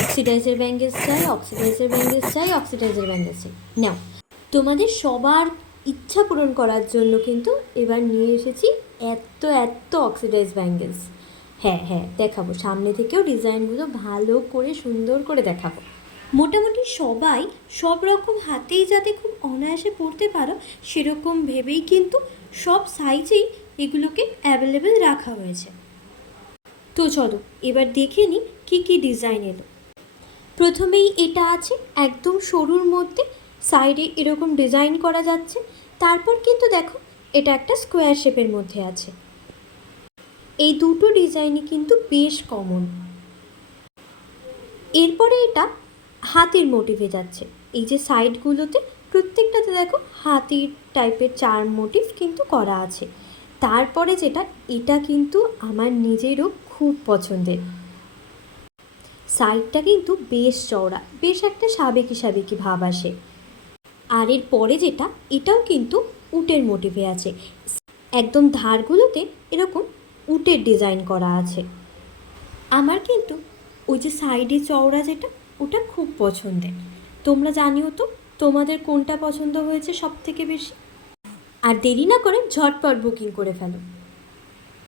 Oxidiser bangles চাই, oxidiser bangles চাই, oxidiser bangles চাই। নাও, তোমাদের সবার ইচ্ছা পূরণ করার জন্য কিন্তু এবার নিয়ে এসেছি এত এত অক্সিডাইজ ব্যাঙ্গেলস। হ্যাঁ হ্যাঁ, দেখাবো, সামনে থেকেও ডিজাইনগুলো ভালো করে সুন্দর করে দেখাবো। মোটামুটি সবাই সব রকম হাতেই যাতে খুব অনায়াসে পরতে পারো সেরকম ভেবেই কিন্তু সব সাইজেই এগুলোকে অ্যাভেলেবেল রাখা হয়েছে। তো চলো এবার দেখে নিই কী কী ডিজাইন এলো। প্রথমেই এটা আছে একদম সরুর মধ্যে, সাইডে এরকম ডিজাইন করা যাচ্ছে। তারপর কিন্তু দেখো এটা একটা স্কোয়ার শেপের মধ্যে আছে। এই দুটো ডিজাইনই কিন্তু বেশ কমন। এরপরে এটা হাতির মোটিভে যাচ্ছে। এই যে সাইডগুলোতে প্রত্যেকটাতে দেখো হাতির টাইপের চার্ম মোটিভ কিন্তু করা আছে। তারপরে যেটা, এটা কিন্তু আমার নিজেরও খুব পছন্দের। সাইডটা কিন্তু বেশ চওড়া, বেশ একটা সাবেকি সাবেকি ভাব আসে। আর এর পরে যেটা, এটাও কিন্তু উটের মোটিভে আছে। একদম ধারগুলোতে এরকম উটের ডিজাইন করা আছে। আমার কিন্তু ওই যে সাইডে চওড়া যেটা, ওটা খুব পছন্দের। তোমরা জানিও তো তোমাদের কোনটা পছন্দ হয়েছে সব থেকে বেশি। আর দেরি না করে ঝটপট বুকিং করে ফেলো।